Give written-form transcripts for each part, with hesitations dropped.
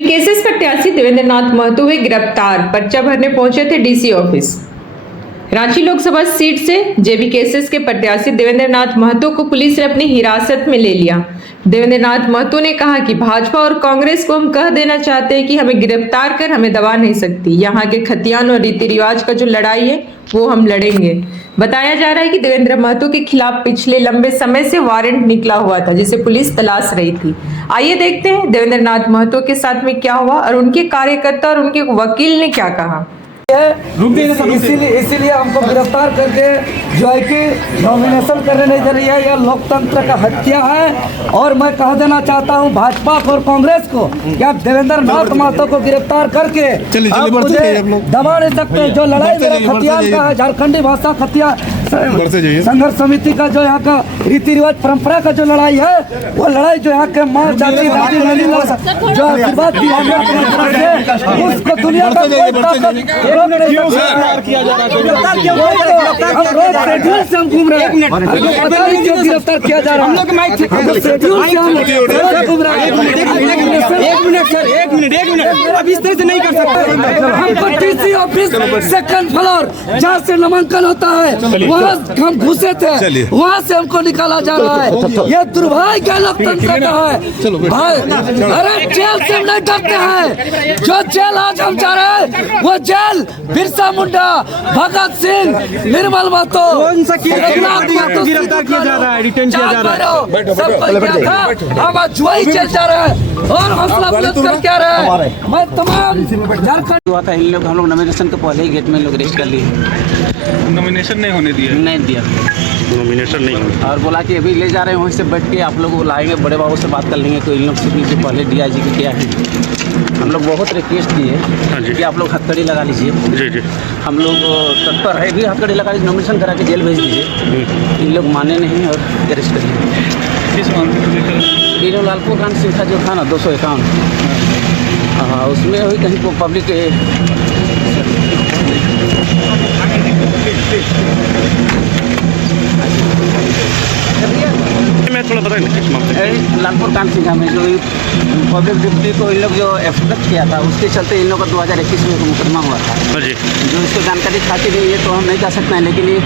Cases प्रत्याशी देवेंद्र नाथ महतो हुए गिरफ्तार, पर्चा भरने पहुंचे थे DC office. Ranchi Lok Sabha seat से जेबी केसेस के प्रत्याशी देवेंद्र नाथ महतो को पुलिस ने अपनी हिरासत में ले लिया। देवेंद्र नाथ महतो ने कहा कि भाजपा और कांग्रेस को हम कह देना चाहते हैं कि हमें गिरफ्तार कर हमें दबा नहीं सकती। यहाँ के खतियान और रीति रिवाज का जो लड़ाई है वो हम लड़ेंगे। बताया जा रहा है कि देवेंद्र महतो के खिलाफ पिछले लंबे समय से वारंट निकला हुआ था जिसे पुलिस तलाश रही थी। आइए देखते हैं देवेंद्र नाथ महतो के साथ में क्या हुआ और उनके कार्यकर्ता और उनके वकील ने क्या कहा। इसीलिए हमको गिरफ्तार करके जो है कि नॉमिनेशन करने नहीं दे रही है। यह लोकतंत्र का हत्या है और मैं कह देना चाहता हूं भाजपा और कांग्रेस को कि आप देवेंद्र नाथ महतो को गिरफ्तार करके आप मुझे दबा नहीं सकते। जो लड़ाई मेरा खतियान का है, झारखंडी भाषा खतियान संघर्ष समिति का जो यहाँ का रीति रिवाज परंपरा का जो लड़ाई है वो लड़ाई जो यहाँ के माँ जाति जो आशीर्वाद दिया उसको दुनिया का किया जा रहा से हम घूम रहे हैं। क्यों गिरफ्तार किया जा रहा है? एक मिनट अब इस तरह से नहीं कर सकते। हमको डीसी ऑफिस सेकंड फ्लोर जहाँ से नामांकन होता है वहाँ हम घुसे थे, वहाँ से हमको निकाला जा रहा है। ये दुर्भाग्य लोकतंत्र का है भाई। अरे जेल से हम नहीं डरते हैं। जो जेल आज हम जा रहे हैं वो जेल बिरसा मुंडा, भगत सिंह, निर्मल महतो, गिरफ्तार किया जा रहा है, डिटेन किया जा रहा है। सब क्या था हम आज वही चल जा रहे हैं और हौसला बुलंद कर क्या रहे हैं। मैं तमाम झारखंड हुआ था। इन लोग हम लोग नॉमिनेशन के पहले ही गेट में लोग रेस्ट कर लिए। नॉमिनेशन नहीं होने दिया, नहीं दिया नॉमिनेशन नहीं और बोला कि अभी ले जा रहे हैं वहीं से बैठ के आप लोग को लाएंगे, बड़े बाबू से बात कर लेंगे। तो इन लोग से पहले डीआईजी के क्या है हम लोग बहुत रिक्वेस्ट किए कि आप लोग हथकड़ी लगा लीजिए। जी हम लोग तत्पर है भी हथकड़ी लगा लीजिए, नॉमिनेशन करा के जेल भेज दीजिए। इन लोग माने नहीं और अरेस्ट करिए। किस मामले को लेकर? ये जो लालपुर कांड सिंखा जो था ना 251, हाँ उसमें हुई कहीं को पब्लिक मैं थोड़ा बताएं किस मामले? लालपुर कांड सिंखा में जो पब्लिक डिप्टी को इन लोग जो एफेक्ट किया था उसके चलते इन लोग का 2021 में मुकदमा हुआ था। जी जो इसको जानकारी खाती नहीं है तो हम नहीं कह सकते हैं, लेकिन ये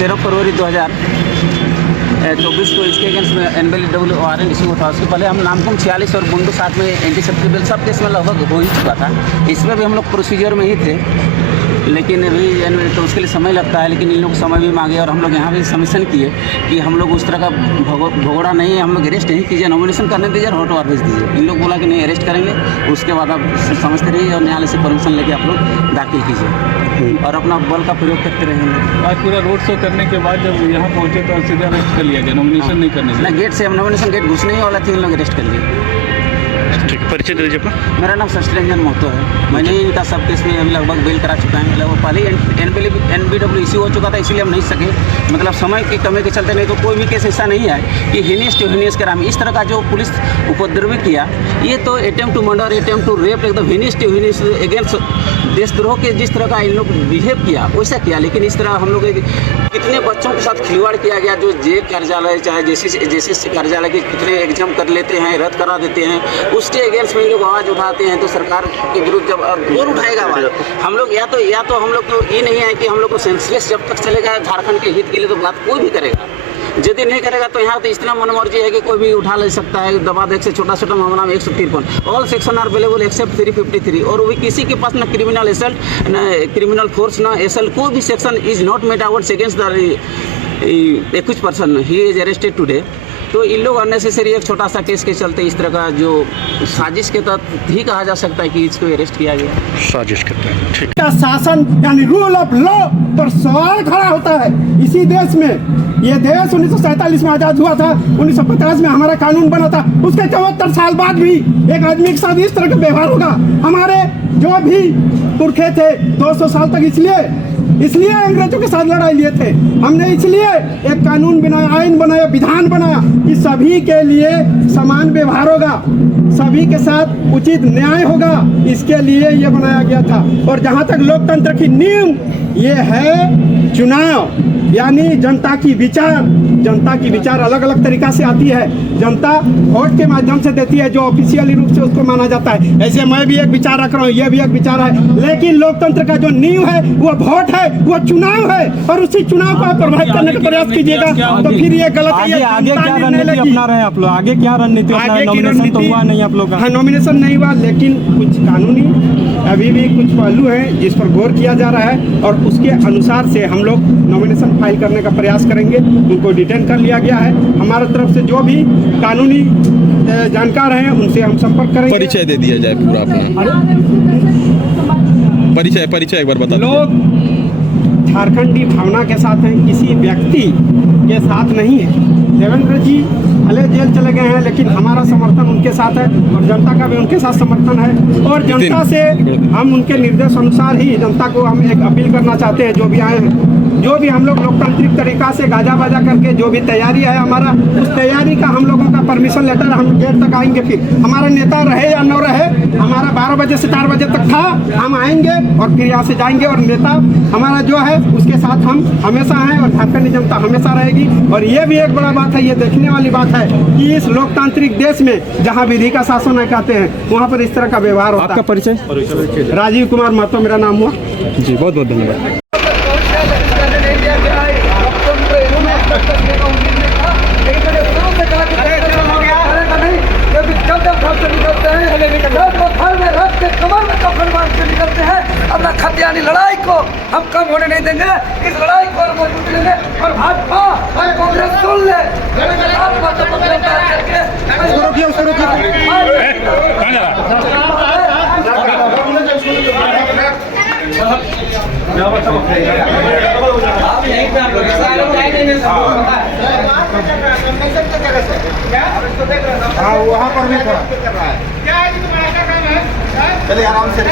13 फरवरी 2024 को इसके अगेंस्ट में NBLW वारंट इशू था। उसके पहले हम नामकुम 46 और बुंडू 7 में एंटीसेप्टिक बिल सब केस में लगभग हो ही चुका था। इसमें भी हम लोग प्रोसीजर में ही थे, लेकिन अभी तो उसके लिए समय लगता है। लेकिन इन लोग समय भी मांगे और हम लोग यहाँ भी सबमिशन किए कि हम लोग उस तरह का भगोड़ा नहीं है, हम लोग अरेस्ट नहीं कीजिए, नॉमिनेशन करने दीजिए और हॉट वार भेज दीजिए। इन लोग बोला कि नहीं अरेस्ट करेंगे, उसके बाद आप समझते रहिए और न्यायालय से परमिशन लेके आप लोग दाखिल कीजिए और अपना बल का प्रयोग करते रहेंगे। आज पूरा रोड शो करने के बाद जब यहाँ पहुँचे तो सीधे अरेस्ट कर लिया गया, नॉमिनेशन नहीं करने ना गेट से हम नॉमिनेशन गेट घुसने ही वाला थी, इन लोग अरेस्ट कर लिए। ठीक, परिचय दे दीजिए अपना। मेरा नाम शशि रंजन महतो है। मैंने इनका सब केस में अभी लगभग बेल करा चुका है। मतलब वो पहले ही NBW इश्यू हो चुका था, इसलिए हम नहीं सके, मतलब समय की कमी के चलते। नहीं तो कोई भी केस ऐसा नहीं है कि हीनियस टू हीनियस कराम इस तरह का जो पुलिस उपद्रवी किया, ये तो attempt to murder, attempt to rape, एकदम हीनियस टू हीनियस अगेंस्ट देशद्रोह के जिस तरह का इन लोग बिहेव किया वैसा किया। लेकिन इस तरह हम लोग कितने बच्चों के साथ खिलवाड़ किया गया, जो जे कार्यालय चाहे जैसे कार्यालय के कितने एग्जाम कर लेते हैं, रद्द करा देते हैं, उसके अगेंस्ट में लोग आवाज़ उठाते हैं। तो सरकार के विरुद्ध जब कौन उठाएगा आवाज़? हम लोग या तो हम लोग तो ये नहीं है कि हम लोग को सेंसलेस जब तक चलेगा झारखंड के हित के लिए तो बात कोई भी करेगा। यदि नहीं करेगा तो यहाँ तो इतना मनमर्जी है कि कोई भी उठा ले सकता है। दबा देख से छोटा छोटा मामला में 153 all section are available except 353 और वो किसी के पास ना क्रिमिनल एसल्ट ना क्रिमिनल फोर्स ना एसल्ट, कोई भी section is not made out against the accused person, he is arrested today. तो इन लोग अननेसेसरी एक छोटा सा केस के चलते इस तरह का जो साजिश के तहत ही कहा जा सकता है कि इसको अरेस्ट किया गया, साजिश करते हैं। ठीक, का शासन यानी रूल ऑफ लॉ पर सवाल खड़ा होता है इसी देश में। ये देश 1947 में आज़ाद हुआ था, 1950 में हमारा कानून बना था। उसके 74 साल बाद भी एक आदमी के साथ इस तरह का व्यवहार होगा। हमारे जो भी पुरखे थे 200 साल तक इसलिए अंग्रेजों के साथ लड़ाई लिए थे हमने, इसलिए एक कानून बनाया, आइन बनाया, विधान बनाया कि सभी के लिए समान व्यवहार होगा, सभी के साथ उचित न्याय होगा। इसके लिए ये बनाया गया था। और जहाँ तक लोकतंत्र की नींव ये है चुनाव, यानी जनता की विचार अलग अलग तरीका से आती है। जनता वोट के माध्यम से देती है, जो ऑफिशियली रूप से उसको माना जाता है। ऐसे मैं भी एक विचार रख रहा हूँ, ये भी एक विचार है, लेकिन लोकतंत्र का जो नींव है वो वोट है, वो चुनाव है, और उसी चुनाव को आप प्रभावित करने का प्रयास कीजिएगा तो फिर ये गलत है। आगे क्या रणनीति अपना रहे हैं आप लोग? आगे क्या रणनीति अपना रहे हैं? नॉमिनेशन तो हुआ नहीं आप लोग का? हाँ, नॉमिनेशन नहीं हुआ, लेकिन कुछ कानूनी अभी भी कुछ पहलू हैं जिस पर गौर किया जा रहा है, और उसके अनुसार से हम लोग नॉमिनेशन फाइल करने का प्रयास करेंगे। उनको डिटेन कर लिया गया है। हमारे तरफ से जो भी कानूनी जानकार हैं उनसे हम संपर्क करेंगे। परिचय दे दिया जाए पूरा अपना। परिचय एक बार बता दो। लोग झारखंडी भावना के साथ हैं, किसी व्यक्ति के साथ नहीं है। देवेंद्र जी भले जेल चले गए हैं, लेकिन हमारा समर्थन उनके साथ है और जनता का भी उनके साथ समर्थन है। और जनता से हम उनके निर्देश अनुसार ही जनता को हम एक अपील करना चाहते हैं, जो भी आए हैं, जो भी हम लोग लोकतांत्रिक तरीका से गाजा बाजा करके जो भी तैयारी है हमारा, उस तैयारी का हम लोगों का परमिशन लेटर हम गेट तक आएंगे। फिर हमारा नेता रहे या न रहे, हमारा 12 बजे से 4 बजे तक था, हम आएंगे और फिर यहाँ से जाएंगे। और नेता हमारा जो है उसके साथ हम हमेशा हैं और झारखंडी जनता हमेशा रहेगी। और ये भी एक बड़ा बात है, ये देखने वाली बात है कि इस लोकतांत्रिक देश में जहाँ विधि का शासन है कहते हैं, वहाँ पर इस तरह का व्यवहार होता है। आपका परिचय? राजीव कुमार महतो मेरा नाम हुआ जी, बहुत बहुत धन्यवाद। अपना खतियानी लड़ाई को हम कम होने नहीं देंगे। इस लड़ाई को हम मजबूत लेंगे और भाजपा और कांग्रेस सुन ले वहाँ पर भी थोड़ा क्या है, तुम्हारा क्या काम है? चलिए आराम से।